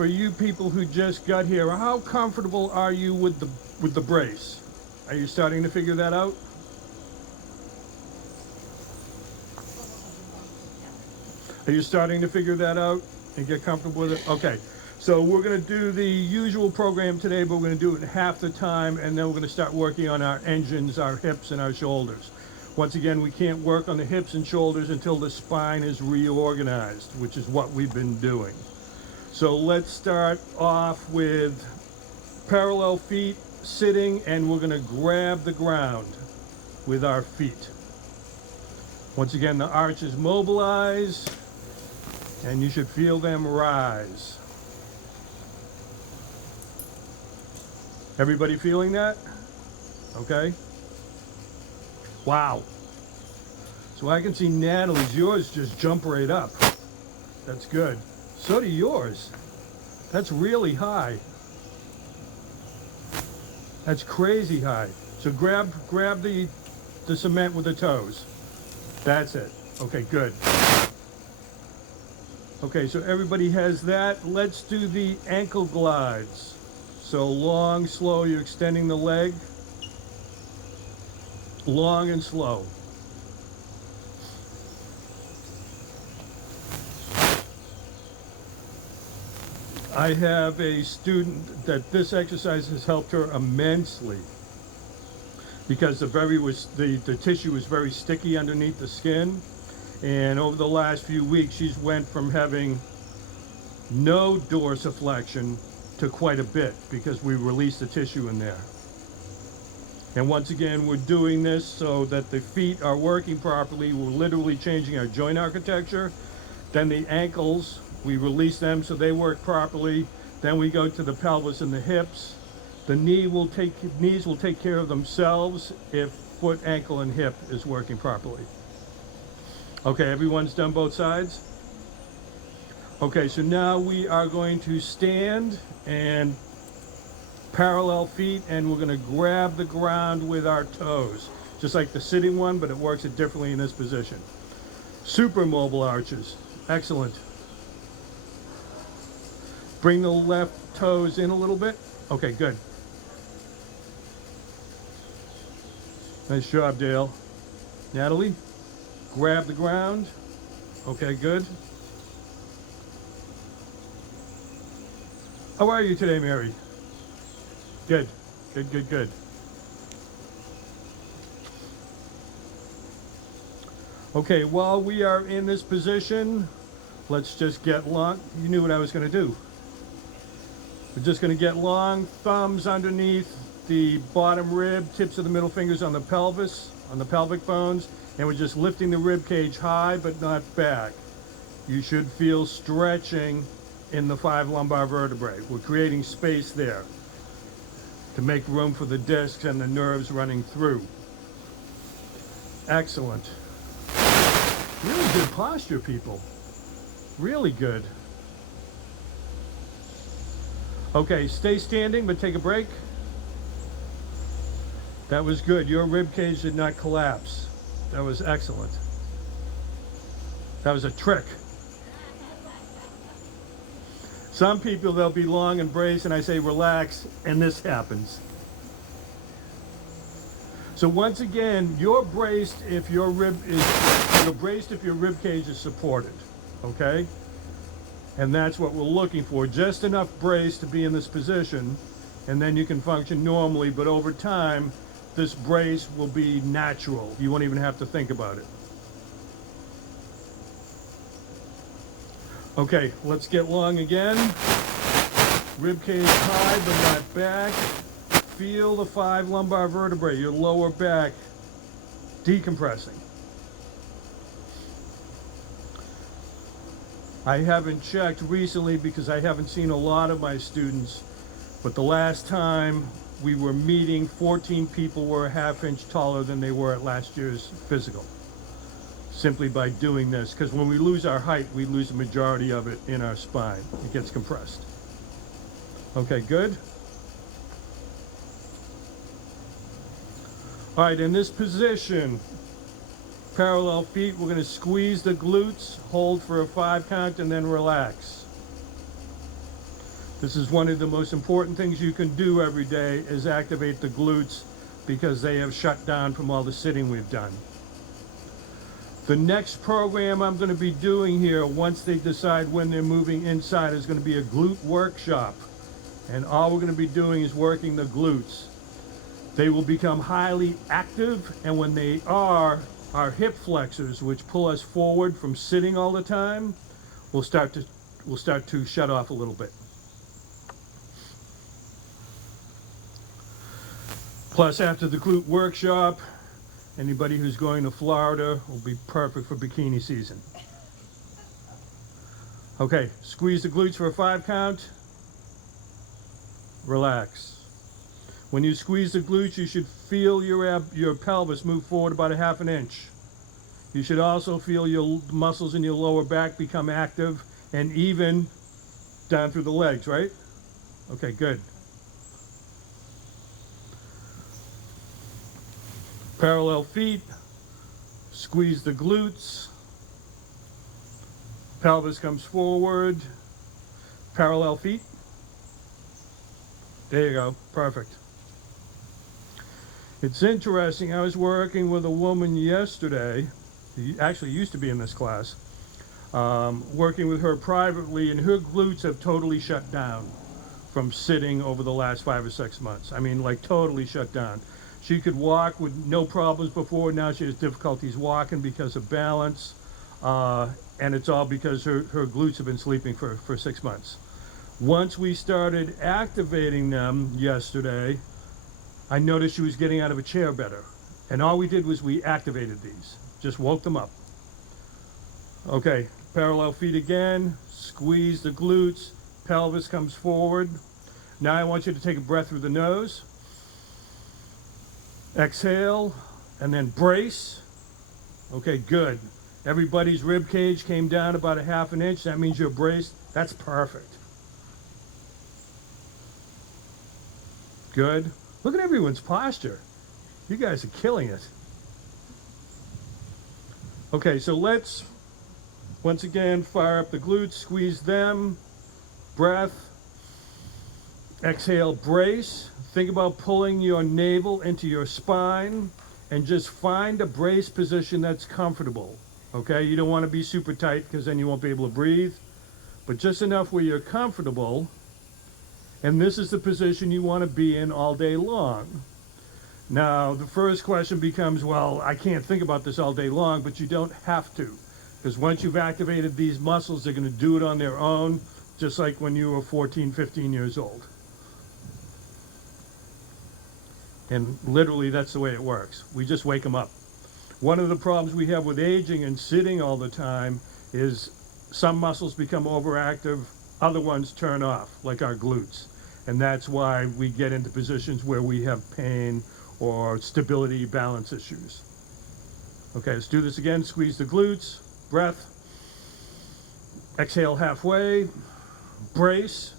for you people who just got here, how comfortable are you with the brace? Are you starting to figure that out? Are you starting to figure that out and get comfortable with it? Okay, so we're going to do the usual program today, but we're going to do it in half the time, and then we're going to start working on our engines, our hips, and our shoulders. Once again, we can't work on the hips and shoulders until the spine is reorganized, which is what we've been doing. So let's start off with parallel feet sitting, and we're going to grab the ground with our feet. Once again, the arch is mobilized, and you should feel them rise. Everybody feeling that? Okay. Wow. So I can see Natalie's, yours just jump right up. That's good. So do yours. That's really high. That's crazy high. So grab the cement with the toes. That's it. Okay, good. Okay, so everybody has that. Let's do the ankle glides. So long, slow, you're extending the leg. Long and slow. I have a student that this exercise has helped her immensely because the tissue was very sticky underneath the skin. And over the last few weeks, she's went from having no dorsiflexion to quite a bit because we released the tissue in there. And once again, we're doing this so that the feet are working properly. We're literally changing our joint architecture. Then the ankles, we release them so they work properly. Then we go to the pelvis and the hips. The knees will take care of themselves if foot, ankle, and hip is working properly. Okay, everyone's done both sides? Okay, so now we are going to stand and parallel feet, and we're going to grab the ground with our toes, just like the sitting one, but it works it differently in this position. Super mobile arches. Excellent. Bring the left toes in a little bit. Okay, good. Nice job, Dale. Natalie? Grab the ground. Okay, good. How are you today, Mary? Good, good, good, good. Okay, while we are in this position, let's just get long. You knew what I was going to do. We're just going to get long thumbs underneath the bottom rib, tips of the middle fingers on the pelvis, on the pelvic bones. And we're just lifting the rib cage high but not back. You should feel stretching in the 5 lumbar vertebrae. We're creating space there to make room for the discs and the nerves running through. Excellent. Really good posture, people. Really good. Okay, stay standing but take a break. That was good. Your rib cage did not collapse. That was excellent. That was a trick. Some people, they'll be long and braced, and I say relax, and this happens. So once again, you're braced if your rib cage is supported, okay? And that's what we're looking for. Just enough brace to be in this position, and then you can function normally, but over time, this brace will be natural. You won't even have to think about it. Okay, let's get long again. Rib cage high but not back. Feel the 5 lumbar vertebrae, your lower back decompressing. I haven't checked recently because I haven't seen a lot of my students, but the last time we were meeting, 14 people were a ½ inch taller than they were at last year's physical, simply by doing this, because when we lose our height, we lose the majority of it in our spine. It gets compressed. Okay, good. All right, in this position, parallel feet, we're going to squeeze the glutes, hold for a 5 count, and then relax. This is one of the most important things you can do every day, is activate the glutes, because they have shut down from all the sitting we've done. The next program I'm going to be doing here, once they decide when they're moving inside, is going to be a glute workshop. And all we're going to be doing is working the glutes. They will become highly active, and when they are, our hip flexors, which pull us forward from sitting all the time, will start to shut off a little bit. Plus, after the glute workshop, anybody who's going to Florida will be perfect for bikini season. Okay, squeeze the glutes for a 5 count. Relax. When you squeeze the glutes, you should feel your pelvis move forward about a 1/2 inch. You should also feel your muscles in your lower back become active, and even down through the legs, right? Okay, good. Parallel feet, squeeze the glutes, pelvis comes forward, parallel feet. There you go, perfect. It's interesting, I was working with a woman yesterday, who actually used to be in this class, working with her privately, and her glutes have totally shut down from sitting over the last 5 or 6 months. I mean, like totally shut down. She could walk with no problems before. Now she has difficulties walking because of balance. And it's all because her glutes have been sleeping for 6 months. Once we started activating them yesterday, I noticed she was getting out of a chair better. And all we did was we activated these. Just woke them up. Okay, parallel feet again. Squeeze the glutes. Pelvis comes forward. Now I want you to take a breath through the nose. Exhale, and then brace. Okay, good. Everybody's rib cage came down about a 1/2 inch. That means you're braced. That's perfect. Good. Look at everyone's posture. You guys are killing it. Okay, so let's once again fire up the glutes, squeeze them. Breath. Exhale, brace. Think about pulling your navel into your spine, and just find a brace position that's comfortable. Okay, you don't want to be super tight because then you won't be able to breathe, but just enough where you're comfortable. And this is the position you want to be in all day long. Now, the first question becomes, well, I can't think about this all day long, but you don't have to, because once you've activated these muscles, they're going to do it on their own, just like when you were 14, 15 years old. And literally, that's the way it works. We just wake them up. One of the problems we have with aging and sitting all the time is some muscles become overactive, other ones turn off, like our glutes. And that's why we get into positions where we have pain or stability, balance issues. Okay, let's do this again. Squeeze the glutes, breath. Exhale halfway, brace.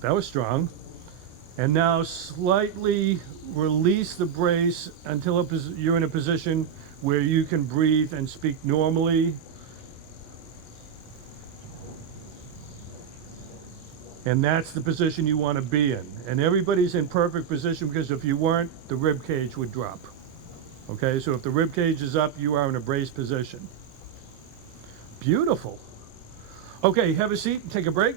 That was strong. And now slightly release the brace until you're in a position where you can breathe and speak normally. And that's the position you want to be in. And everybody's in perfect position, because if you weren't, the rib cage would drop. Okay, so if the rib cage is up, you are in a braced position. Beautiful. Okay, have a seat and take a break.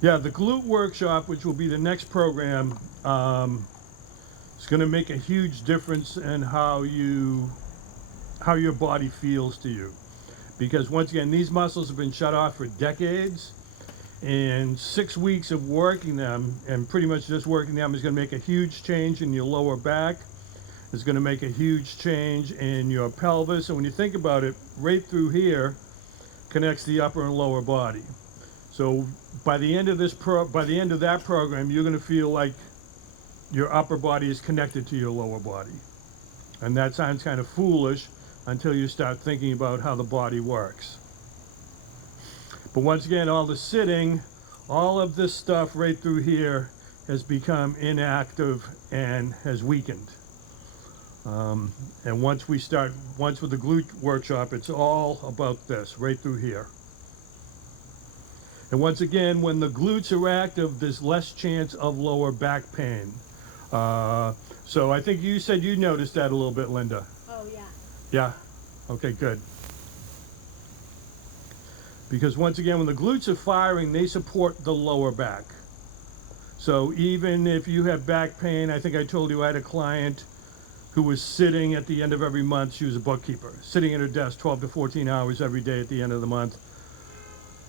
Yeah, the glute workshop, which will be the next program, is going to make a huge difference in how your body feels to you. Because once again, these muscles have been shut off for decades, and 6 weeks of working them, and pretty much just working them, is going to make a huge change in your lower back. It's going to make a huge change in your pelvis. And when you think about it, right through here connects the upper and lower body. So by the end of that program, you're going to feel like your upper body is connected to your lower body. And that sounds kind of foolish until you start thinking about how the body works. But once again, all the sitting, all of this stuff right through here has become inactive and has weakened. And once with the glute workshop, it's all about this, right through here. And once again, when the glutes are active, there's less chance of lower back pain. So I think you said you noticed that a little bit, Linda. Oh, yeah. Yeah? Okay, good. Because once again, when the glutes are firing, they support the lower back. So even if you have back pain, I think I told you I had a client who was sitting at the end of every month. She was a bookkeeper, sitting at her desk 12 to 14 hours every day at the end of the month.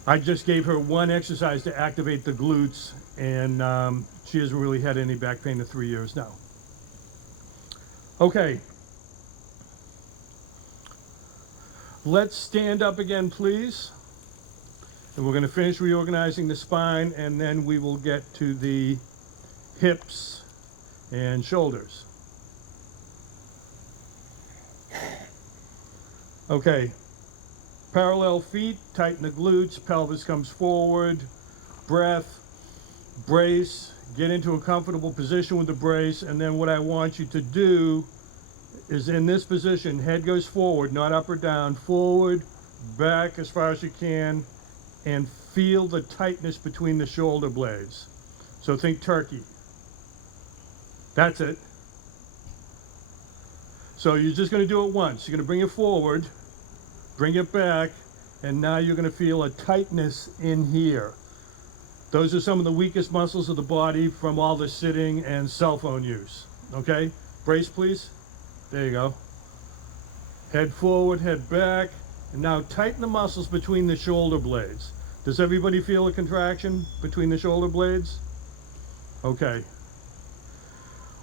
I just gave her one exercise to activate the glutes, and she hasn't really had any back pain in 3 years now. Okay. Let's stand up again, please. And we're going to finish reorganizing the spine, and then we will get to the hips and shoulders. Okay, parallel feet, tighten the glutes, pelvis comes forward, breath, brace, get into a comfortable position with the brace, and then what I want you to do is in this position, head goes forward, not up or down, forward, back as far as you can, and feel the tightness between the shoulder blades. So think turkey. That's it. So you're just going to do it once. You're going to bring it forward, bring it back, and now you're going to feel a tightness in here. Those are some of the weakest muscles of the body from all the sitting and cell phone use. Okay? Brace, please. There you go. Head forward, head back, and now tighten the muscles between the shoulder blades. Does everybody feel a contraction between the shoulder blades? Okay.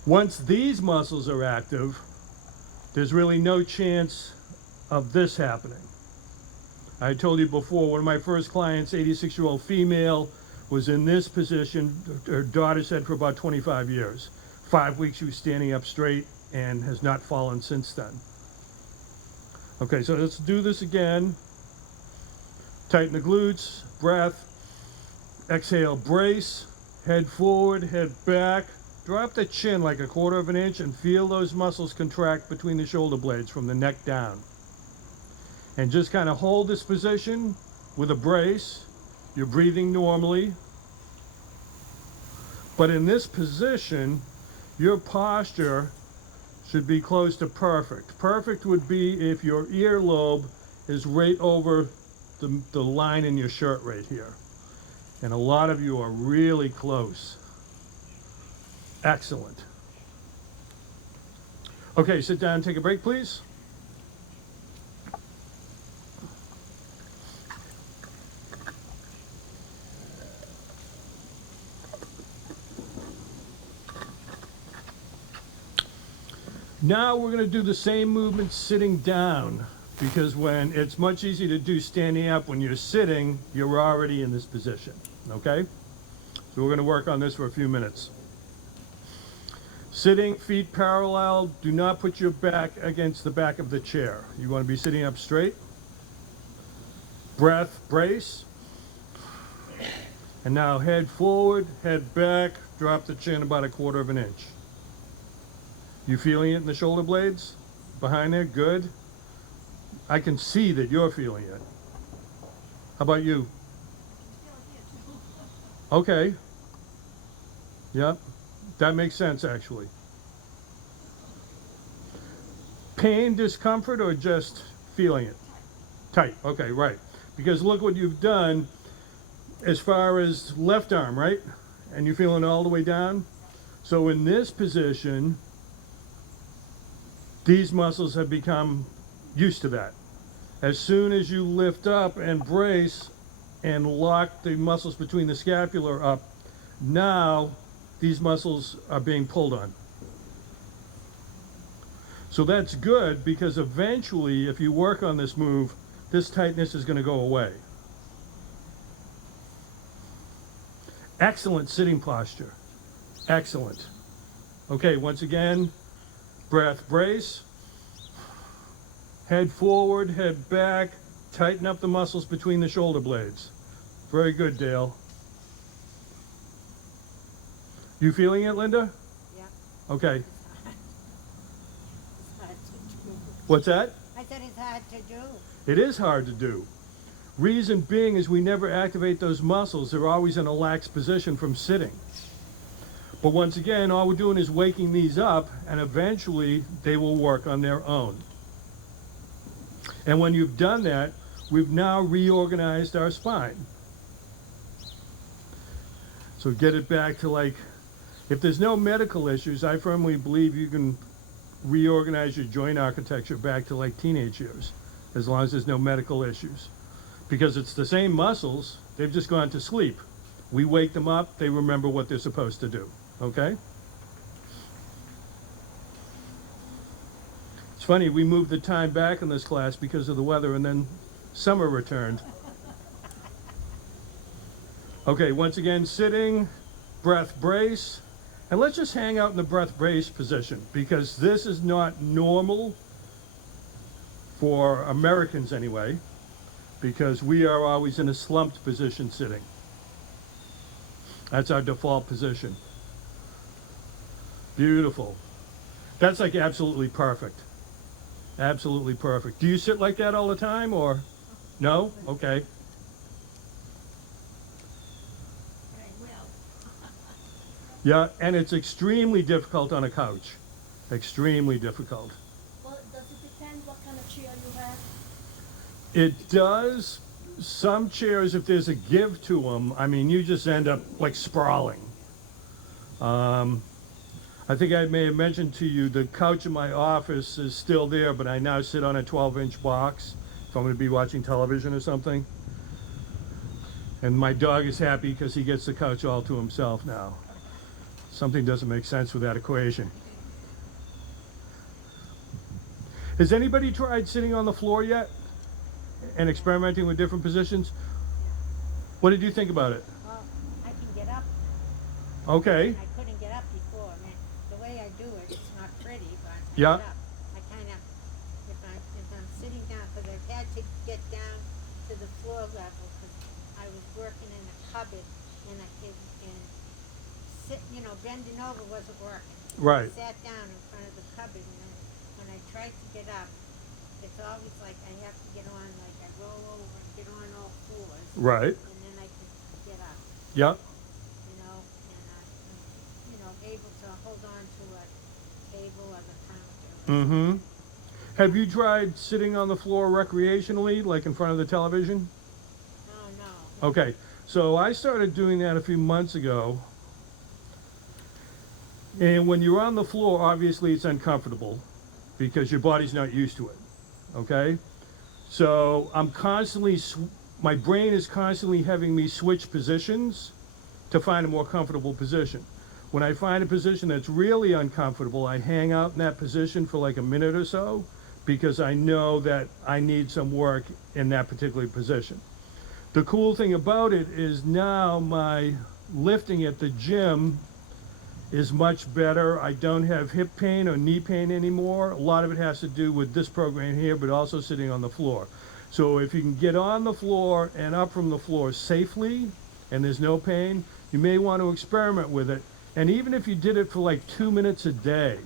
Once these muscles are active, there's really no chance of this happening. I told you before, one of my first clients, 86-year-old female, was in this position. Her daughter said for about 25 years. 5 weeks she was standing up straight and has not fallen since then. Okay, so let's do this again. Tighten the glutes, breath, exhale, brace, head forward, head back. Drop the chin like 1/4 of an inch and feel those muscles contract between the shoulder blades from the neck down. And just kind of hold this position with a brace. You're breathing normally. But in this position, your posture should be close to perfect. Perfect would be if your earlobe is right over the line in your shirt right here. And a lot of you are really close. Excellent. Okay, sit down, take a break, please. Now we're going to do the same movement sitting down, because when it's much easier to do standing up, when you're sitting, you're already in this position, okay? So we're going to work on this for a few minutes. Sitting, feet parallel. Do not put your back against the back of the chair. You want to be sitting up straight. Breath, brace. And now head forward, head back, drop the chin about 1/4 of an inch. You feeling it in the shoulder blades? Behind there? Good. I can see that you're feeling it. How about you? Okay. Yep. That makes sense, actually. Pain, discomfort, or just feeling it? Tight. Okay, right. Because look what you've done as far as left arm, right? And you're feeling it all the way down. So in this position, these muscles have become used to that. As soon as you lift up and brace and lock the muscles between the scapula up, now these muscles are being pulled on. So that's good, because eventually, if you work on this move, this tightness is going to go away. Excellent sitting posture. Excellent. Okay, once again, breath, brace. Head forward, head back. Tighten up the muscles between the shoulder blades. Very good, Dale. You feeling it, Linda? Yeah. Okay. It's hard to do. What's that? I said it's hard to do. It is hard to do. Reason being is we never activate those muscles. They're always in a lax position from sitting. But once again, all we're doing is waking these up, and eventually they will work on their own. And when you've done that, we've now reorganized our spine. So get it back to, like, if there's no medical issues, I firmly believe you can reorganize your joint architecture back to like teenage years, as long as there's no medical issues. Because it's the same muscles, they've just gone to sleep. We wake them up, they remember what they're supposed to do, okay? It's funny, we moved the time back in this class because of the weather, and then summer returned. Okay, once again, sitting, breath brace, and let's just hang out in the breath brace position, because this is not normal for Americans anyway, because we are always in a slumped position sitting. That's our default position. Beautiful. That's like absolutely perfect. Absolutely perfect. Do you sit like that all the time, or no? Okay. I will. Yeah, and it's extremely difficult on a couch. Extremely difficult. Well, does it depend what kind of chair you have? It does. Some chairs, if there's a give to them, I mean, you just end up like sprawling. I think I may have mentioned to you the couch in my office is still there, but I now sit on a 12-inch box if I'm going to be watching television or something. And my dog is happy because he gets the couch all to himself now. Something doesn't make sense with that equation. Has anybody tried sitting on the floor yet and experimenting with different positions? What did you think about it? Well, I can get up. Okay. I couldn't get up before. Man, the way I do it, it's not pretty, but I Yeah. get up. I kind of, if I'm sitting down, because I've had to get down to the floor level, because I was working in a cupboard, and bending over wasn't working. Right. I sat down in front of the cupboard, and then when I tried to get up, it's always like I have to get on, like I roll over and get on all fours. Right. And then I can get up. Yep. And I'm able to hold on to a table or the counter. Mm-hmm. Have you tried sitting on the floor recreationally, like in front of the television? Oh, no. Okay, so I started doing that a few months ago. And when you're on the floor, obviously it's uncomfortable because your body's not used to it, okay? So I'm constantly, my brain is constantly having me switch positions to find a more comfortable position. When I find a position that's really uncomfortable, I hang out in that position for like a minute or so because I know that I need some work in that particular position. The cool thing about it is now my lifting at the gym is much better. I don't have hip pain or knee pain anymore. A lot of it has to do with this program here, but also sitting on the floor. So if you can get on the floor and up from the floor safely and there's no pain, you may want to experiment with it. And even if you did it for like 2 minutes a day,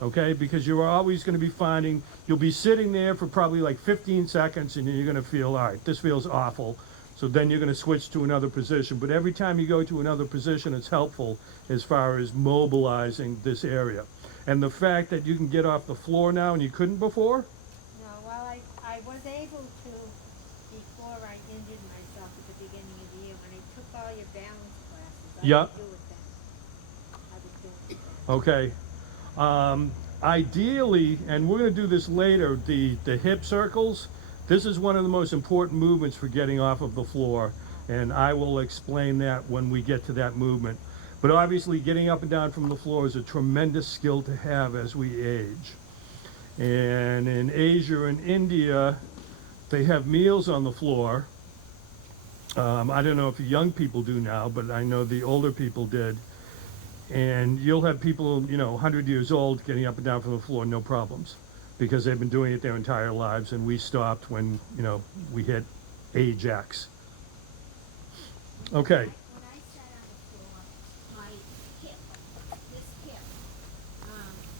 okay, because you're always going to be finding, you'll be sitting there for probably like 15 seconds and you're going to feel, all right, this feels awful. So then you're going to switch to another position. But every time you go to another position, it's helpful as far as mobilizing this area. And the fact that you can get off the floor now and you couldn't before? No, well, I was able to before I injured myself at the beginning of the year when I took all your balance classes. I Yeah. would do it then. I would do it then. Okay. Ideally, and we're going to do this later, the hip circles. This is one of the most important movements for getting off of the floor, and I will explain that when we get to that movement. But obviously, getting up and down from the floor is a tremendous skill to have as we age. And in Asia and India, they have meals on the floor. I don't know if the young people do now, but I know the older people did. And you'll have people, 100 years old getting up and down from the floor, no problems, because they've been doing it their entire lives, and we stopped when, we hit age X. Okay. When I sat on the floor, my hip, this hip,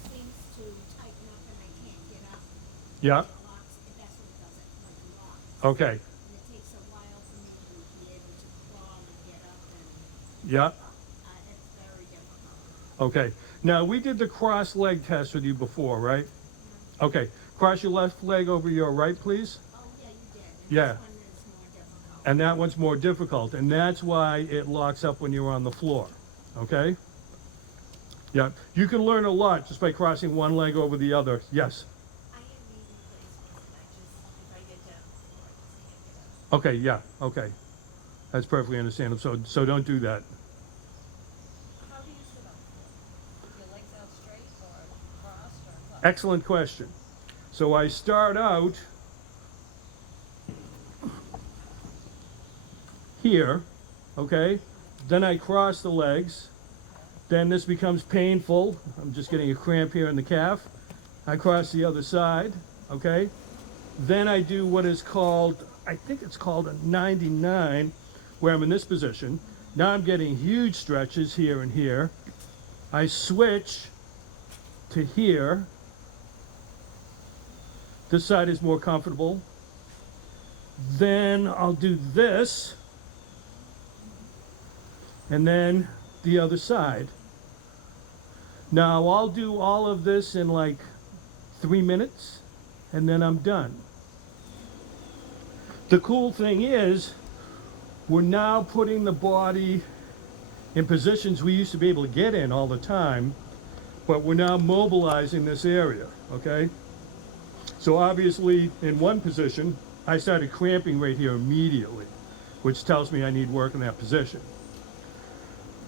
seems to tighten up and I can't get up. Yeah. It locks, that's what it does, it like locks. Okay. And it takes a while for me to be able to crawl and get up and, Yeah. it's very difficult. Okay. Now, we did the cross leg test with you before, right? Yeah. Okay. Cross your left leg over your right, please. Oh, yeah, you did. And Yeah. this one is more difficult. And that one's more difficult, and that's why it locks up when you're on the floor. Okay? Yeah. You can learn a lot just by crossing one leg over the other. Yes. I am needing placements, and if I get down before, I just can't get up. Okay. Yeah. Okay. That's perfectly understandable. So don't do that. How do you sit on the floor? With your legs out straight or crossed or what? Excellent question. So I start out here, okay? Then I cross the legs. Then this becomes painful. I'm just getting a cramp here in the calf. I cross the other side, okay? Then I do what is called, I think it's called a 99, where I'm in this position. Now I'm getting huge stretches here and here. I switch to here. This side is more comfortable. Then I'll do this. And then the other side. Now I'll do all of this in like 3 minutes, and then I'm done. The cool thing is, we're now putting the body in positions we used to be able to get in all the time, but we're now mobilizing this area, okay? So obviously, in one position, I started cramping right here immediately, which tells me I need work in that position.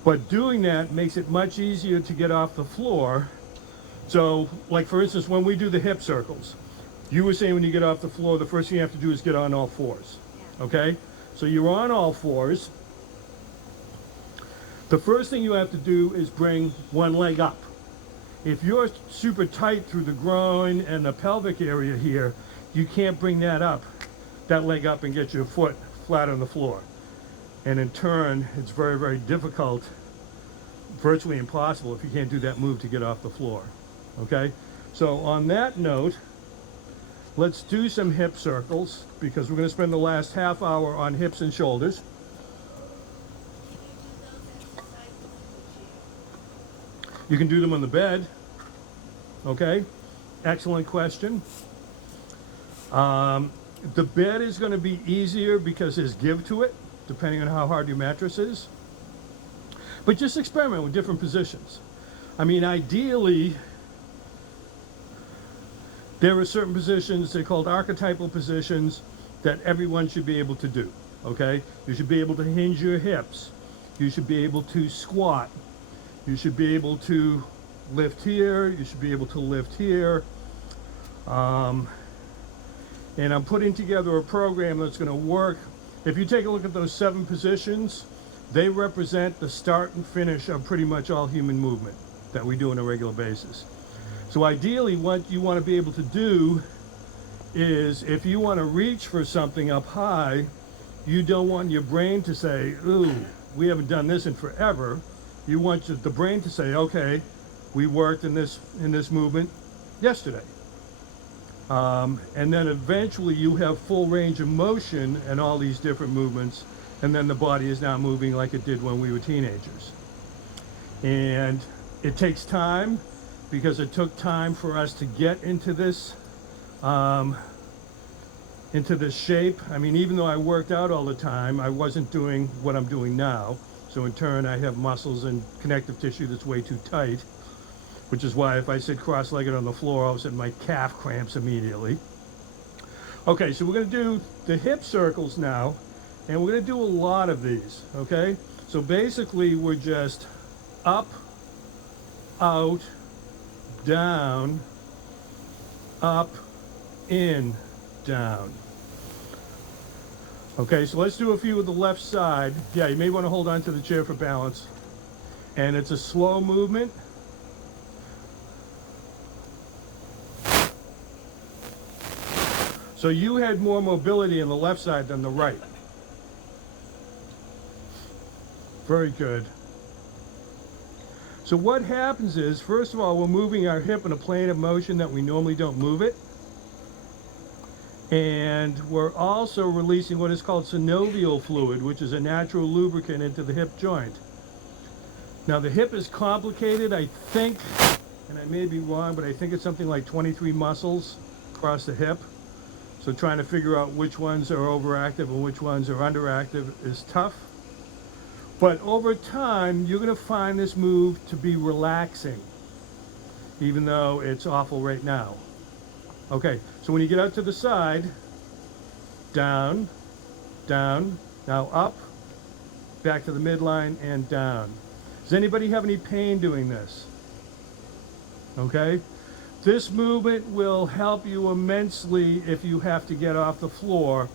But doing that makes it much easier to get off the floor. So, like for instance, when we do the hip circles, you were saying when you get off the floor, the first thing you have to do is get on all fours. Yeah. Okay? So you're on all fours. The first thing you have to do is bring one leg up. If you're super tight through the groin and the pelvic area here, you can't bring that leg up and get your foot flat on the floor. And in turn, it's very, very difficult, virtually impossible if you can't do that move to get off the floor. Okay? So on that note, let's do some hip circles because we're going to spend the last half hour on hips and shoulders. You can do them on the bed. Okay? Excellent question. The bed is going to be easier because there's give to it, depending on how hard your mattress is. But just experiment with different positions. I mean, ideally, there are certain positions, they're called archetypal positions, that everyone should be able to do, okay? You should be able to hinge your hips. You should be able to squat. You should be able to lift here. You should be able to lift here. And I'm putting together a program that's going to work. If you take a look at those 7 positions, they represent the start and finish of pretty much all human movement that we do on a regular basis. So ideally, what you want to be able to do is, if you want to reach for something up high, you don't want your brain to say, ooh, we haven't done this in forever. You want the brain to say, okay, we worked in this movement yesterday. And then eventually you have full range of motion and all these different movements, and then the body is now moving like it did when we were teenagers. And it takes time, because it took time for us to get into this shape. I mean, even though I worked out all the time, I wasn't doing what I'm doing now. So in turn, I have muscles and connective tissue that's way too tight, which is why if I sit cross-legged on the floor, all of a sudden my calf cramps immediately. Okay, so we're going to do the hip circles now, and we're going to do a lot of these, okay? So basically, we're just up, out, down, up, in, down. Okay, so let's do a few with the left side. Yeah, you may want to hold on to the chair for balance. And it's a slow movement. So you had more mobility in the left side than the right. Very good. So what happens is, first of all, we're moving our hip in a plane of motion that we normally don't move it. And we're also releasing what is called synovial fluid, which is a natural lubricant into the hip joint. Now the hip is complicated, I think, and I may be wrong, but I think it's something like 23 muscles across the hip. So trying to figure out which ones are overactive and which ones are underactive is tough. But over time, you're going to find this move to be relaxing, even though it's awful right now. Okay, so when you get out to the side, down, down, now up, back to the midline, and down. Does anybody have any pain doing this? Okay, this movement will help you immensely if you have to get off the floor,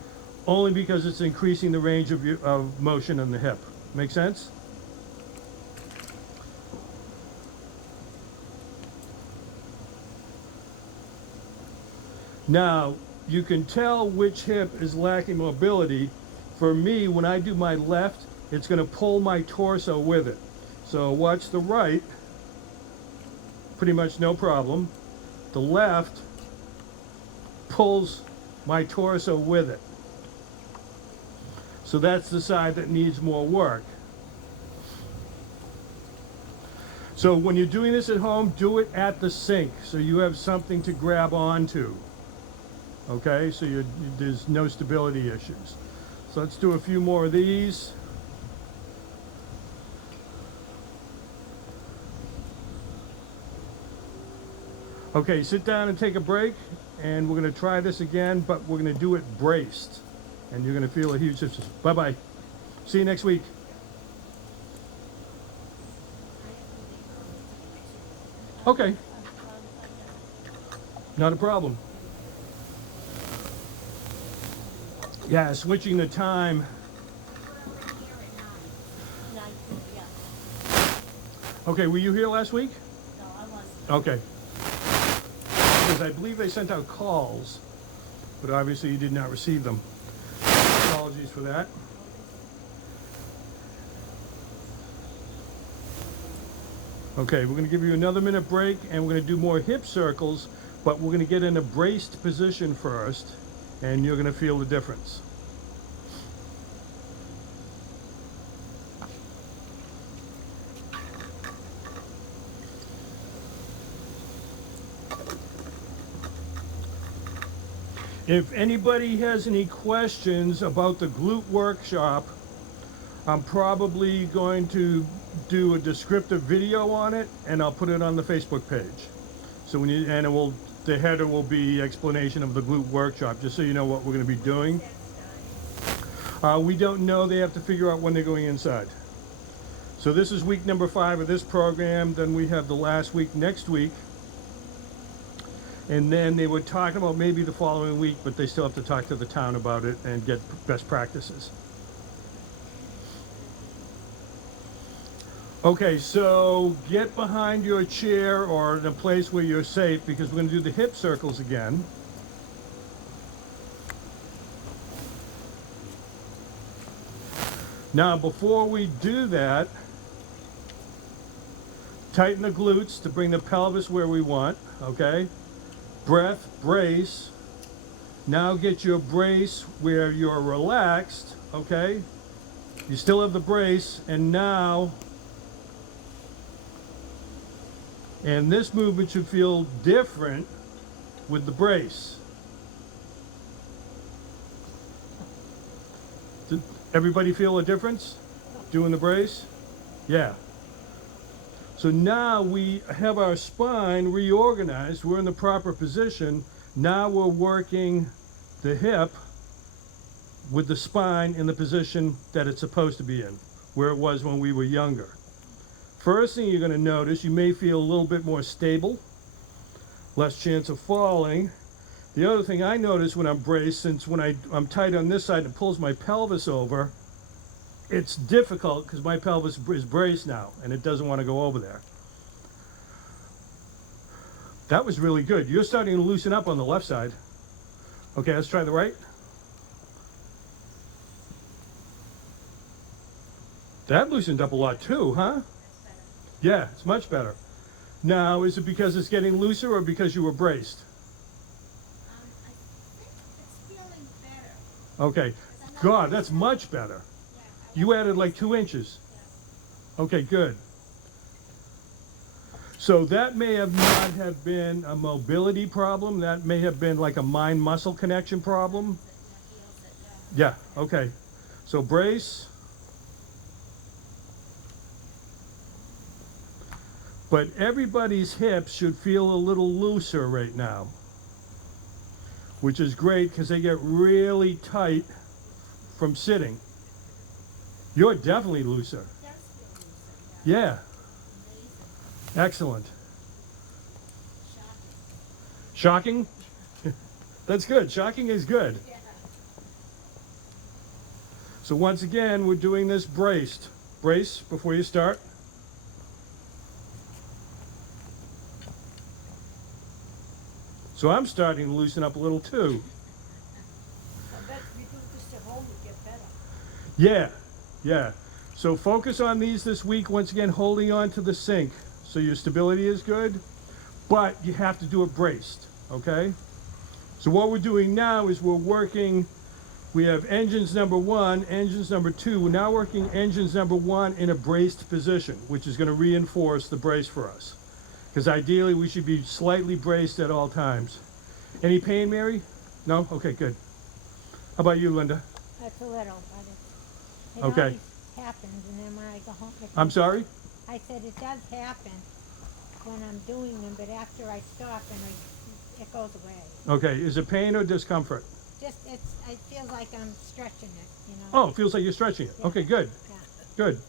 only because it's increasing the range of motion in the hip. Make sense? Now, you can tell which hip is lacking mobility. For me, when I do my left, it's going to pull my torso with it. So watch the right, pretty much no problem. The left pulls my torso with it. So that's the side that needs more work. So when you're doing this at home, do it at the sink so you have something to grab onto. Okay, so there's no stability issues. So let's do a few more of these. Okay, sit down and take a break, and we're going to try this again, but we're going to do it braced, and you're going to feel a huge difference. Bye-bye. See you next week. Okay. Not a problem. Yeah, switching the time. Okay, were you here last week? No, I wasn't. Okay. Because I believe they sent out calls, but obviously you did not receive them. Apologies for that. Okay, we're going to give you another minute break, and we're going to do more hip circles, but we're going to get in a braced position first, and you're going to feel the difference. If anybody has any questions about the Glute Workshop, I'm probably going to do a descriptive video on it, and I'll put it on the Facebook page. So when you, and the header will be explanation of the Glute Workshop, just so you know what we're going to be doing. We don't know. They have to figure out when they're going inside. So this is week number 5 of this program. Then we have the last week next week. And then they were talking about maybe the following week, but they still have to talk to the town about it and get best practices. Okay, so get behind your chair or in a place where you're safe, because we're going to do the hip circles again. Now, before we do that, tighten the glutes to bring the pelvis where we want, okay? Breath, brace. Now get your brace where you're relaxed, okay? You still have the brace, and now, and this movement should feel different with the brace. Did everybody feel a difference doing the brace? Yeah. So now we have our spine reorganized. We're in the proper position. Now we're working the hip with the spine in the position that it's supposed to be in, where it was when we were younger. First thing you're going to notice, you may feel a little bit more stable, less chance of falling. The other thing I notice when I'm braced, since when I'm tight on this side and it pulls my pelvis over, it's difficult because my pelvis is braced now and it doesn't want to go over there. That was really good. You're starting to loosen up on the left side. Okay, let's try the right. That loosened up a lot too, huh? That's better. Yeah, it's much better. Now, is it because it's getting looser or because you were braced? I think it's feeling better. Okay. 'Cause I'm not God, really that's sure. much better. Yeah, I You wasn't added like really 2 sure. inches. Yes. Okay, good. So that may have not have been a mobility problem. That may have been like a mind-muscle connection problem. That feels it, yeah. Yeah, okay. So brace. But everybody's hips should feel a little looser right now, which is great because they get really tight from sitting. You're definitely looser. It does feel looser, yeah. Yeah, Amazing. excellent. Shocking. Shocking? That's good. Shocking is good. Yeah. So once again, we're doing this braced. Brace before you start. So I'm starting to loosen up a little too. I bet if you do this at home, you get better. Yeah, yeah. So focus on these this week. Once again, holding on to the sink so your stability is good, but you have to do it braced, okay? So what we're doing now is we're working, we have engines number 1, engines number 2. We're now working engines number 1 in a braced position, which is going to reinforce the brace for us. Because ideally we should be slightly braced at all times. Any pain, Mary? No? Okay, good. How about you, Linda? That's a little, but it Okay. always happens, and then when I go home. I'm sorry? I said it does happen when I'm doing them, but after I stop and it goes away. Okay, is it pain or discomfort? Just it feels like I'm stretching it, you know. Oh, it feels like you're stretching it. Yeah. Okay, good, Yeah. good.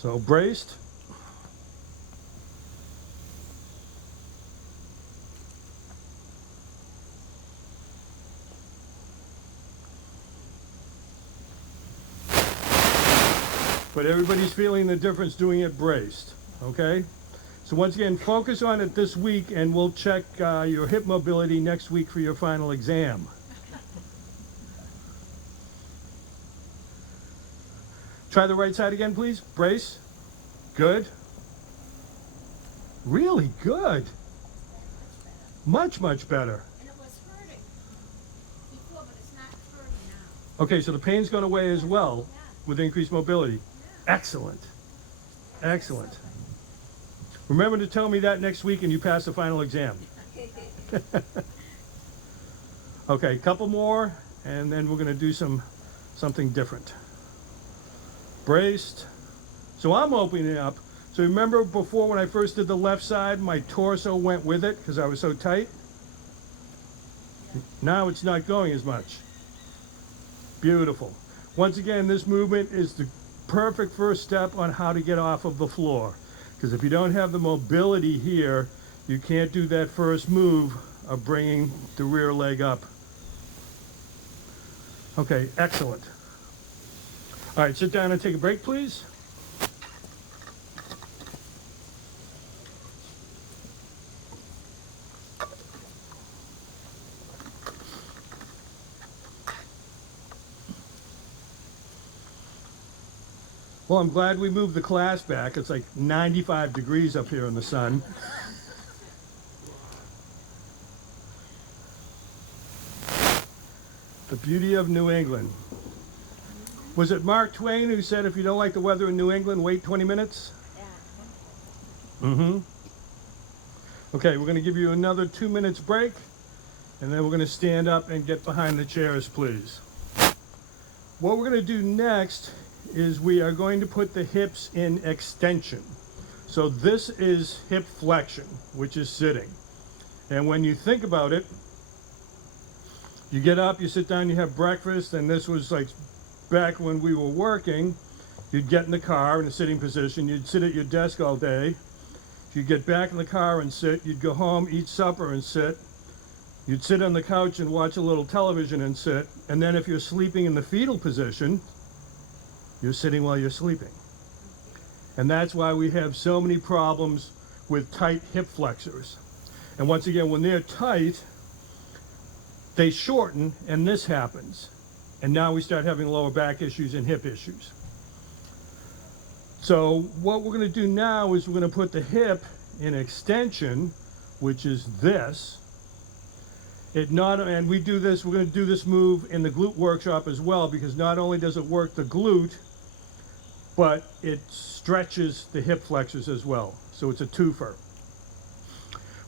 So braced. But everybody's feeling the difference doing it braced, okay? So once again, focus on it this week and we'll check your hip mobility next week for your final exam. Try the right side again, please. Brace. Good. Really good. Much, much better. And it was hurting before, but it's not hurting now. Okay, so the pain's gone away as well Yeah. with increased mobility. Excellent. Excellent. Remember to tell me that next week and you pass the final exam. Okay, a couple more and then we're going to do something different. Braced. So I'm opening it up. So remember before when I first did the left side, my torso went with it because I was so tight? Now it's not going as much. Beautiful. Once again, this movement is the perfect first step on how to get off of the floor. Because if you don't have the mobility here, you can't do that first move of bringing the rear leg up. Okay, excellent. All right, sit down and take a break, please. Well, I'm glad we moved the class back. It's like 95 degrees up here in the sun. The beauty of New England. Was it Mark Twain who said if you don't like the weather in New England, wait 20 minutes? Yeah. Mm-hmm. Okay, we're going to give you another 2 minutes break, and then we're going to stand up and get behind the chairs, please. What we're going to do next is we are going to put the hips in extension. So this is hip flexion, which is sitting. And when you think about it, you get up, you sit down, you have breakfast, and this was like back when we were working, you'd get in the car in a sitting position, you'd sit at your desk all day, you'd get back in the car and sit, you'd go home, eat supper and sit, you'd sit on the couch and watch a little television and sit, and then if you're sleeping in the fetal position, you're sitting while you're sleeping. And that's why we have so many problems with tight hip flexors. And once again, when they're tight, they shorten and this happens. And now we start having lower back issues and hip issues. So what we're going to do now is we're going to put the hip in extension, which is this. And we do this, we're going to do this move in the glute workshop as well, because not only does it work the glute, but it stretches the hip flexors as well. So it's a twofer.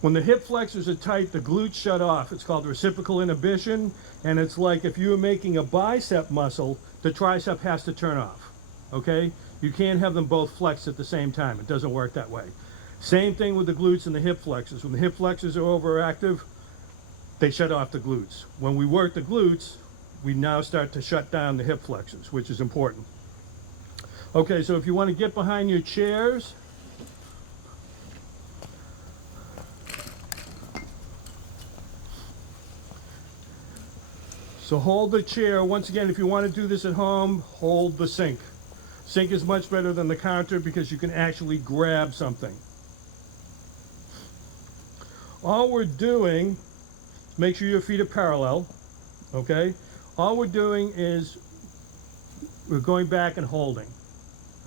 When the hip flexors are tight, the glutes shut off. It's called reciprocal inhibition, and it's like if you were making a bicep muscle, the tricep has to turn off, okay? You can't have them both flexed at the same time. It doesn't work that way. Same thing with the glutes and the hip flexors. When the hip flexors are overactive, they shut off the glutes. When we work the glutes, we now start to shut down the hip flexors, which is important. Okay, so if you want to get behind your chairs, so hold the chair. Once again, if you want to do this at home, hold the sink. Sink is much better than the counter because you can actually grab something. All we're doing, make sure your feet are parallel, okay? All we're doing is we're going back and holding,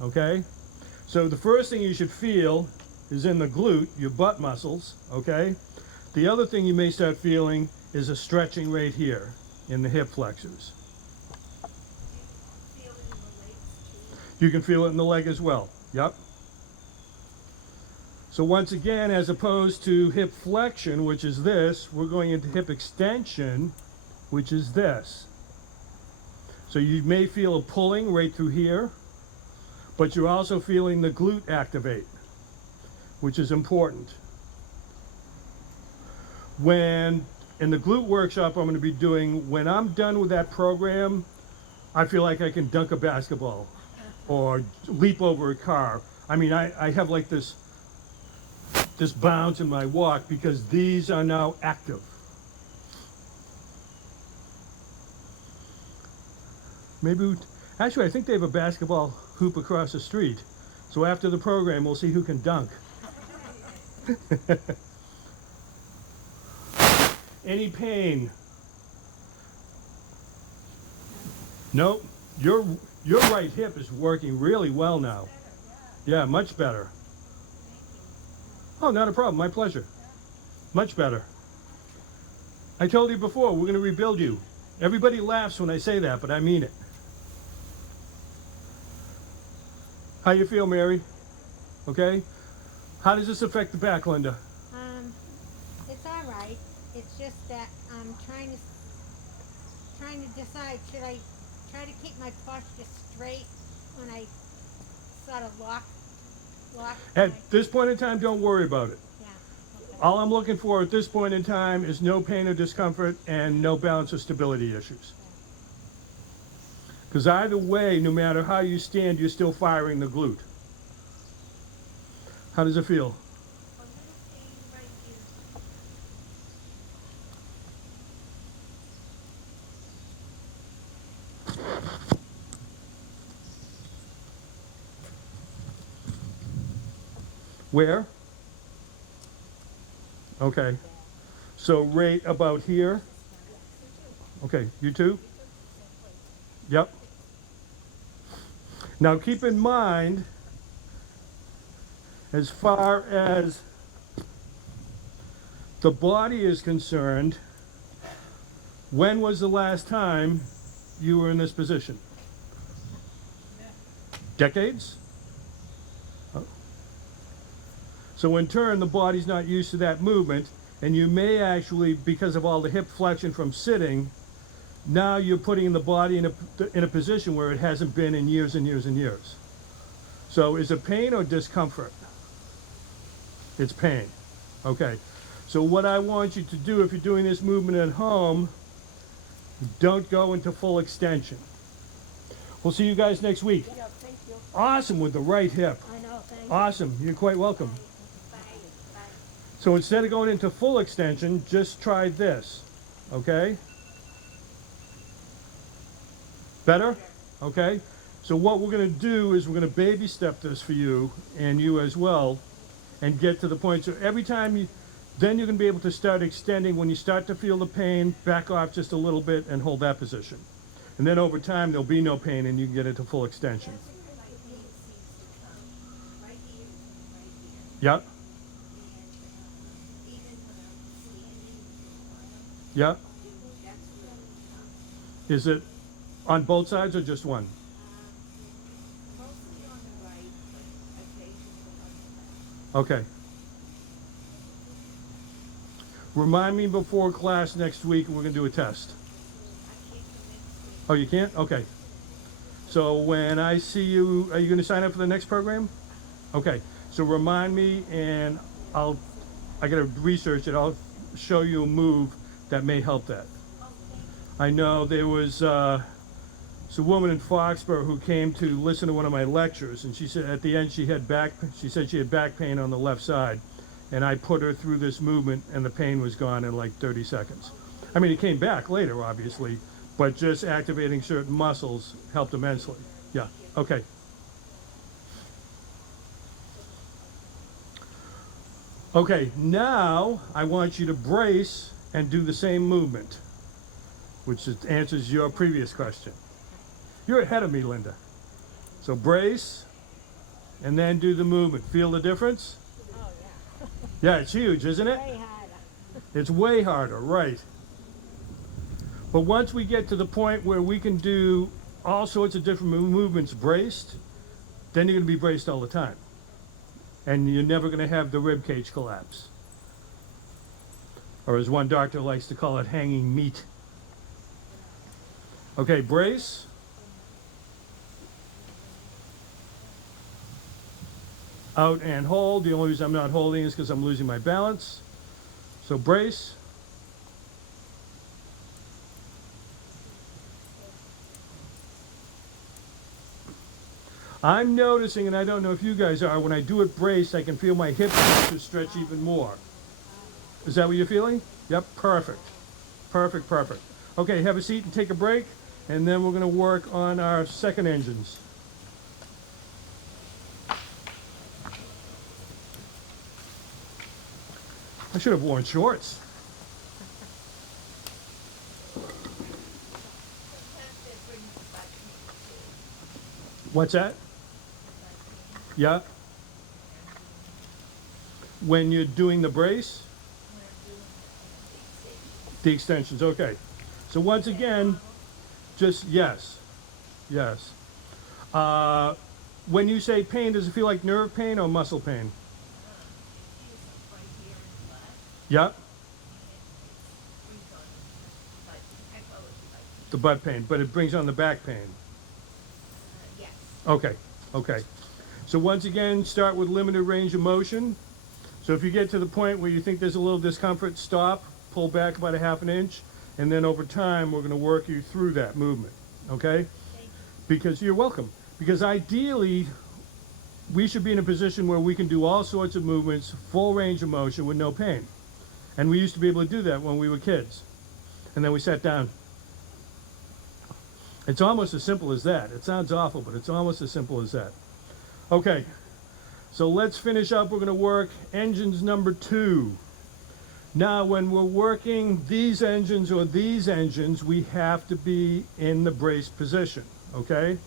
okay? So the first thing you should feel is in the glute, your butt muscles, okay? The other thing you may start feeling is a stretching right here in the hip flexors. Feel it in the legs too. You can feel it in the leg as well, yep. So once again, as opposed to hip flexion, which is this, we're going into hip extension, which is this. So you may feel a pulling right through here, but you're also feeling the glute activate, which is important. When in the glute workshop I'm going to be doing, when I'm done with that program, I feel like I can dunk a basketball or leap over a car. I mean, I have like this bounce in my walk because these are now active. Actually, I think they have a basketball hoop across the street. So after the program, we'll see who can dunk. Any pain? Nope. Your right hip is working really well now. Yeah, much better. Oh, not a problem. My pleasure. Much better. I told you before, we're going to rebuild you. Everybody laughs when I say that, but I mean it. How you feel, Mary? Okay? How does this affect the back, Linda? It's all right. It's just that I'm trying to decide, should I try to keep my posture straight when I sort of lock At my, this point in time, don't worry about it. yeah. Okay. All I'm looking for at this point in time is no pain or discomfort and no balance or stability issues. Because either way, no matter how you stand, you're still firing the glute. How does it feel? A little pain right here. Where? Okay. So right about here? Okay, you too? Yep. Now keep in mind, as far as the body is concerned, when was the last time you were in this position? Decades? Oh. So in turn, the body's not used to that movement, and you may actually, because of all the hip flexion from sitting, now you're putting the body in a position where it hasn't been in years and years and years. So is it pain or discomfort? It's pain. Okay. So what I want you to do, if you're doing this movement at home, don't go into full extension. We'll see you guys next week. Yeah, thank you. Awesome with the right hip. I know, thank you. Awesome. You're quite welcome. Bye. Bye. So instead of going into full extension, just try this. Okay? Better? Okay. So what we're going to do is we're going to baby step this for you and you as well and get to the point. So every time then you're going to be able to start extending. When you start to feel the pain, back off just a little bit and hold that position. And then over time, there'll be no pain and you can get into full extension. That's where my pain seems to come, right here and right here. Yep, And even when I'm standing for a while, yep. that's where it comes. Is it on both sides or just one? Mostly on the right, but occasionally on the left. Okay. Remind me before class next week, we're gonna do a test. I can't convince Oh, you can't? Okay. So when I see you, are you gonna sign up for the next program? Okay. So remind me and I gotta research it. I'll show you a move that may help that. I know there was a woman in Foxborough who came to listen to one of my lectures, and she said at the end she said she had back pain on the left side, and I put her through this movement and the pain was gone in like 30 seconds. I mean, it came back later, obviously, but just activating certain muscles helped immensely. Yeah, okay. Okay, now I want you to brace and do the same movement, which answers your previous question. You're ahead of me, Linda. So brace and then do the movement. Feel the difference? Oh, yeah. Yeah, it's huge, isn't it? Way harder. It's way harder, right. But once we get to the point where we can do all sorts of different movements braced, then you're going to be braced all the time. And you're never going to have the rib cage collapse. Or as one doctor likes to call it, hanging meat. Okay, brace. Out and hold. The only reason I'm not holding is because I'm losing my balance. So brace. I'm noticing, and I don't know if you guys are, when I do it braced, I can feel my hip flexors stretch even more. Is that what you're feeling? Yep, perfect. Perfect, perfect. Okay, have a seat and take a break, and then we're going to work on our second engines. I should have worn shorts. Sometimes that brings the butt pain What's that? too. The butt pain, Yeah. When you're doing the brace, when I'm doing the extension. the extensions, okay. So once again, just yes, yes. When you say pain, does it feel like nerve pain or muscle pain? Right here in the butt, Yep, and it brings on the butt, I call it the butt. the butt pain, but it brings on the back pain. Yes. Okay, okay. So once again, start with limited range of motion. So if you get to the point where you think there's a little discomfort, stop, pull back about a half an inch, and then over time, we're gonna work you through that movement, okay? Thank you. Because you're welcome. Because ideally, we should be in a position where we can do all sorts of movements, full range of motion with no pain. And we used to be able to do that when we were kids. And then we sat down. It's almost as simple as that. It sounds awful, but it's almost as simple as that. Okay, so let's finish up. We're gonna work engines number 2. Now, when we're working these engines or these engines, we have to be in the brace position, okay?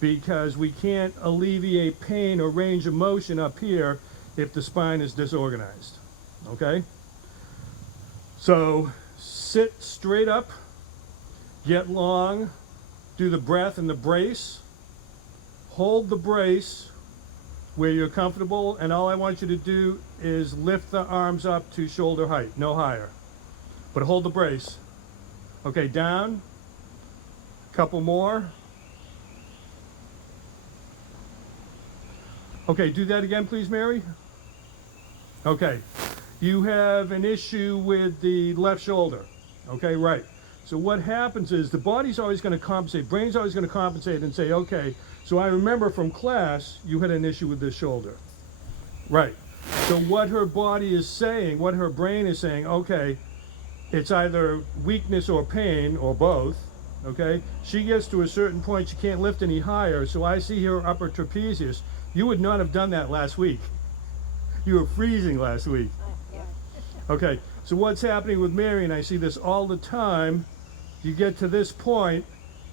Because we can't alleviate pain or range of motion up here if the spine is disorganized, okay? So sit straight up, get long, do the breath and the brace, hold the brace where you're comfortable, and all I want you to do is lift the arms up to shoulder height, no higher. But hold the brace. Okay, down, couple more. Okay, do that again, please, Mary. Okay, you have an issue with the left shoulder. Okay, right. So what happens is the body's always going to compensate, brain's always going to compensate and say, okay, so I remember from class you had an issue with this shoulder. Right. So what her body is saying, what her brain is saying, okay, it's either weakness or pain or both. Okay, she gets to a certain point, she can't lift any higher, so I see her upper trapezius. You would not have done that last week. You were freezing last week. Yeah. Okay, so what's happening with Mary, and I see this all the time, you get to this point,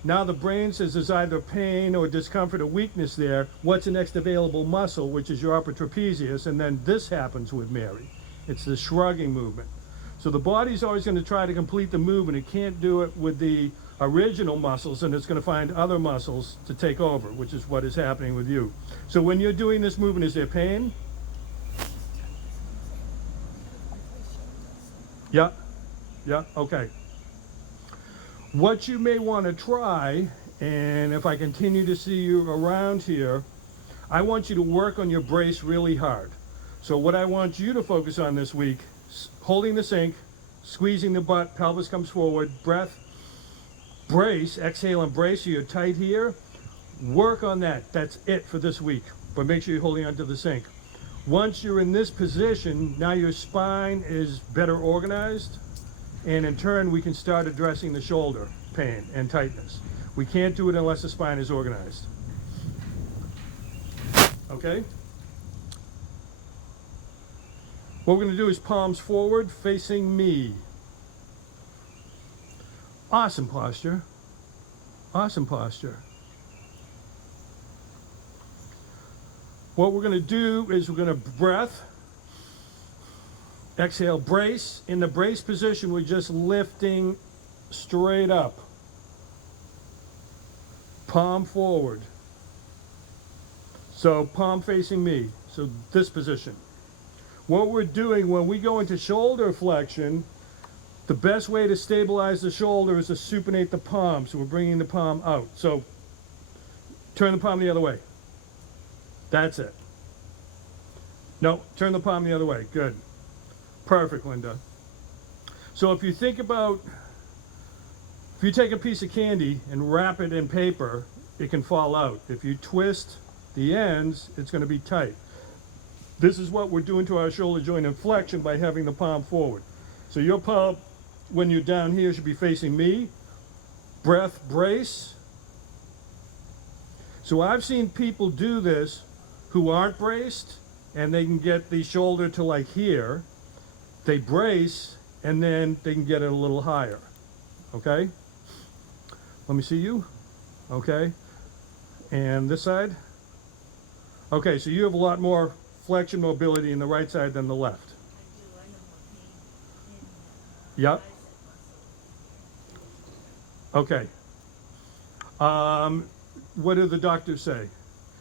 Now the brain says there's either pain or discomfort or weakness there. What's the next available muscle, which is your upper trapezius? And then this happens with Mary. It's the shrugging movement. So the body's always going to try to complete the movement. It can't do it with the original muscles, and it's going to find other muscles to take over, which is what is happening with you. So when you're doing this movement, is there pain? Yeah. Yeah, okay. What you may want to try, and if I continue to see you around here, I want you to work on your brace really hard. So what I want you to focus on this week, holding the sink, squeezing the butt, pelvis comes forward, breath, brace, exhale and brace, so you're tight here. Work on that. That's it for this week. But make sure you're holding onto the sink. Once you're in this position, now your spine is better organized. And in turn, we can start addressing the shoulder pain and tightness. We can't do it unless the spine is organized. Okay? What we're going to do is palms forward, facing me. Awesome posture. Awesome posture. What we're going to do is we're going to breath. Exhale, brace. In the brace position, we're just lifting straight up. Palm forward. So palm facing me. So this position. What we're doing when we go into shoulder flexion, the best way to stabilize the shoulder is to supinate the palm. So we're bringing the palm out. So turn the palm the other way. That's it. No, turn the palm the other way. Good. Perfect, Linda. So if you think about, if you take a piece of candy and wrap it in paper, it can fall out. If you twist the ends, it's going to be tight. This is what we're doing to our shoulder joint inflection by having the palm forward. So your palm, when you're down here, should be facing me. Breath, brace. So I've seen people do this who aren't braced, and they can get the shoulder to like here. They brace, and then they can get it a little higher. Okay? Let me see you. Okay. And this side. Okay, so you have a lot more flexion mobility in the right side than the left. I do. I have more pain in Yep. bicep muscle. Okay. What do the doctors say?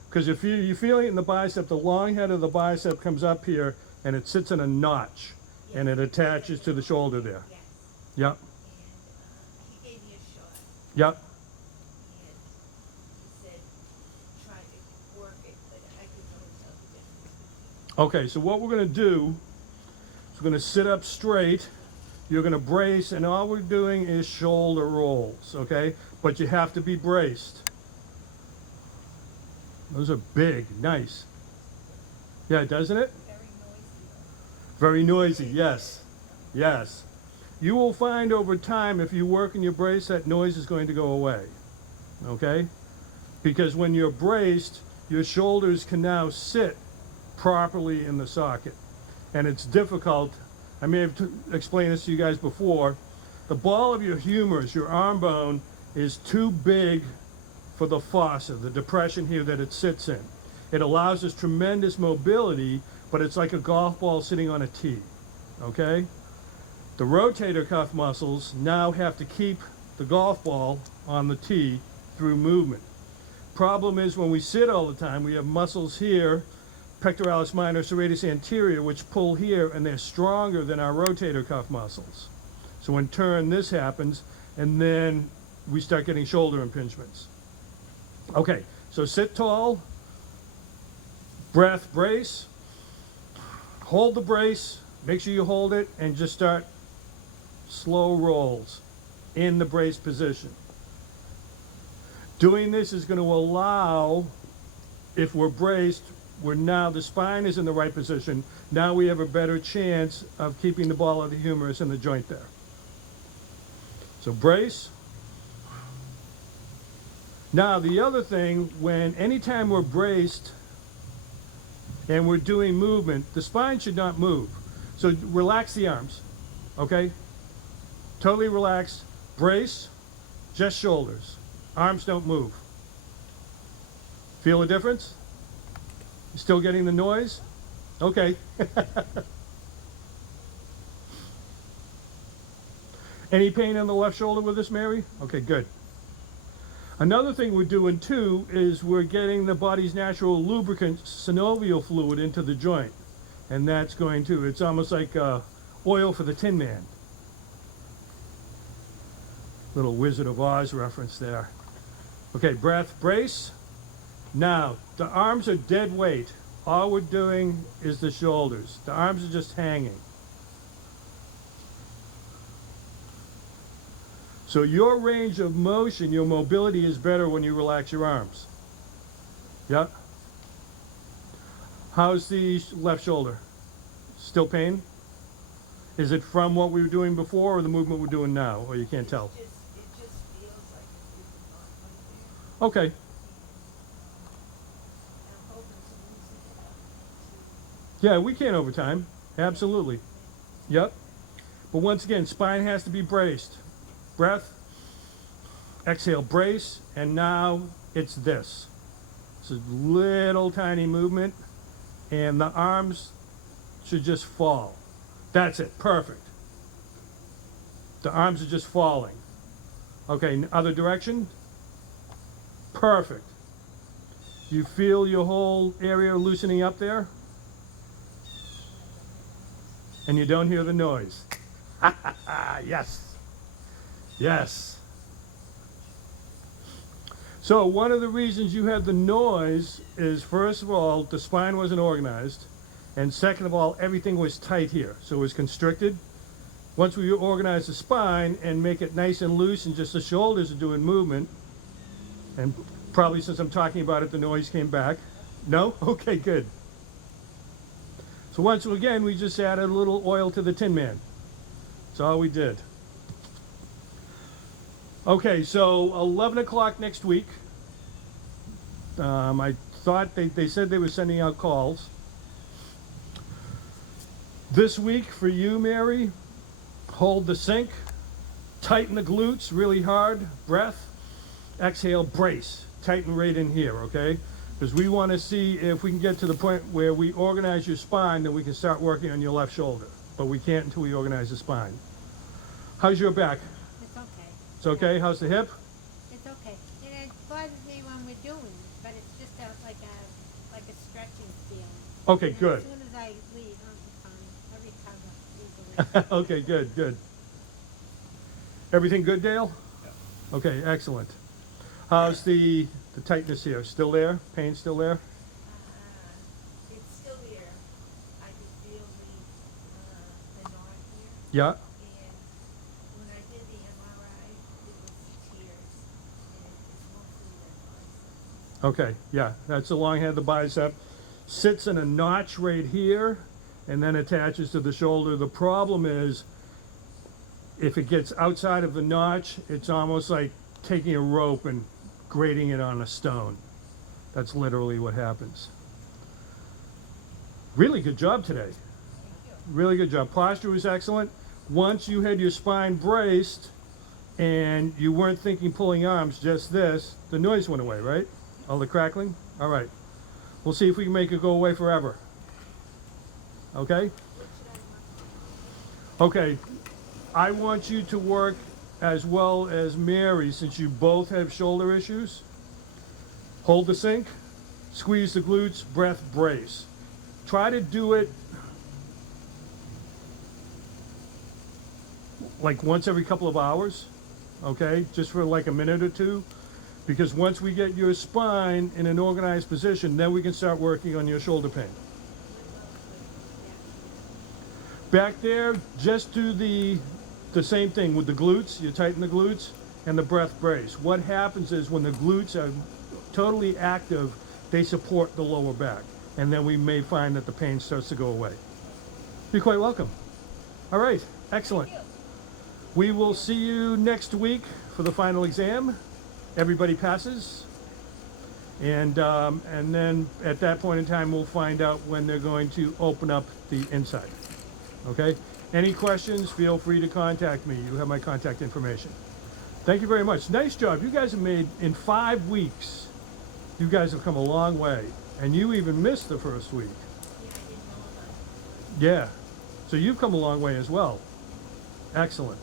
Because if you're feeling it in the bicep, the long head of the bicep comes up here, and it sits in a notch. And it attaches to the shoulder there. Yes. Yep. And he gave me a shot. Yep. And he said, try to work it, but I could always tell the difference. Okay, so what we're going to do is we're going to sit up straight. You're going to brace, and all we're doing is shoulder rolls, okay? But you have to be braced. Those are big, nice. Yeah, doesn't it? Very noisy, yes. Yes. You will find over time, if you work in your brace, that noise is going to go away. Okay? Because when you're braced, your shoulders can now sit properly in the socket. And it's difficult. I may have explained this to you guys before. The ball of your humerus, your arm bone, is too big for the fossa, the depression here that it sits in. It allows this tremendous mobility, but it's like a golf ball sitting on a tee, okay? The rotator cuff muscles now have to keep the golf ball on the tee through movement. Problem is when we sit all the time, we have muscles here, pectoralis minor, serratus anterior, which pull here, and they're stronger than our rotator cuff muscles. So in turn, this happens, and then we start getting shoulder impingements. Okay, so sit tall, breath, brace. Hold the brace, make sure you hold it, and just start slow rolls in the brace position. Doing this is going to allow, if we're braced, the spine is in the right position. Now we have a better chance of keeping the ball of the humerus in the joint there. So brace. Now the other thing, anytime we're braced, and we're doing movement, the spine should not move. So relax the arms, okay? Totally relax, brace, just shoulders. Arms don't move. Feel the difference? You still getting the noise? Okay. Any pain in the left shoulder with this, Mary? Okay, good. Another thing we're doing too is we're getting the body's natural lubricant, synovial fluid, into the joint. And that's going to, it's almost like oil for the Tin Man. Little Wizard of Oz reference there. Okay, breath, brace. Now, the arms are dead weight. All we're doing is the shoulders. The arms are just hanging. So your range of motion, your mobility is better when you relax your arms. Yep. How's the left shoulder? Still pain? Is it from what we were doing before or the movement we're doing now? Or you can't tell? It just feels like it isn't on Okay. there. I'm hoping to loosen it up. Yeah, we can over time. Absolutely. Yep. But once again, spine has to be braced. Breath, exhale, brace, and now it's this. It's a little tiny movement, and the arms should just fall. That's it, perfect. The arms are just falling. Okay, other direction. Perfect. You feel your whole area loosening up there? And you don't hear the noise. Yes. Yes. So one of the reasons you had the noise is, first of all, the spine wasn't organized, and second of all, everything was tight here, so it was constricted. Once we organize the spine and make it nice and loose and just the shoulders are doing movement, and probably since I'm talking about it, the noise came back. No? Okay, good. So once again, we just added a little oil to the Tin Man. That's all we did. Okay, so 11 o'clock next week. I thought they said they were sending out calls. This week for you, Mary, hold the sink, tighten the glutes really hard, breath, exhale, brace, tighten right in here, okay? Because we want to see if we can get to the point where we organize your spine, then we can start working on your left shoulder. But we can't until we organize the spine. How's your back? It's okay. It's okay? How's the hip? It's okay. And it bothers me when we're doing it, but it's just like a stretching feeling. Okay, And good. As soon as I leave, I'm fine. I recover easily. Okay, good, good. Everything good, Dale? Yeah. Okay, excellent. How's the tightness here? Still there? Pain still there? It's still there. I can feel the knot here. Yeah. And when I did the MRI, it was tears. And it's mostly the bicep. Okay, yeah, that's the long head of the bicep. Sits in a notch right here and then attaches to the shoulder. The problem is if it gets outside of the notch, it's almost like taking a rope and grating it on a stone. That's literally what happens. Really good job today. Really good job. Posture was excellent. Once you had your spine braced and you weren't thinking pulling arms, just this, the noise went away, right? All the crackling? All right. We'll see if we can make it go away forever. Okay? Okay. I want you to work as well as Mary, since you both have shoulder issues. Hold the sink, squeeze the glutes, breath, brace. Try to do it like once every couple of hours, okay? Just for like a minute or two. Because once we get your spine in an organized position, then we can start working on your shoulder pain. Back there, just do the same thing with the glutes. You tighten the glutes and the breath brace. What happens is when the glutes are totally active, they support the lower back. And then we may find that the pain starts to go away. You're quite welcome. All right, excellent. We will see you next week for the final exam. Everybody passes. And then at that point in time, we'll find out when they're going to open up the inside. Okay? Any questions, feel free to contact me. You have my contact information. Thank you very much. Nice job. You guys have made, in 5 weeks, you guys have come a long way. And you even missed the first week. Yeah, I didn't know about it. Yeah. So you've come a long way as well. Excellent.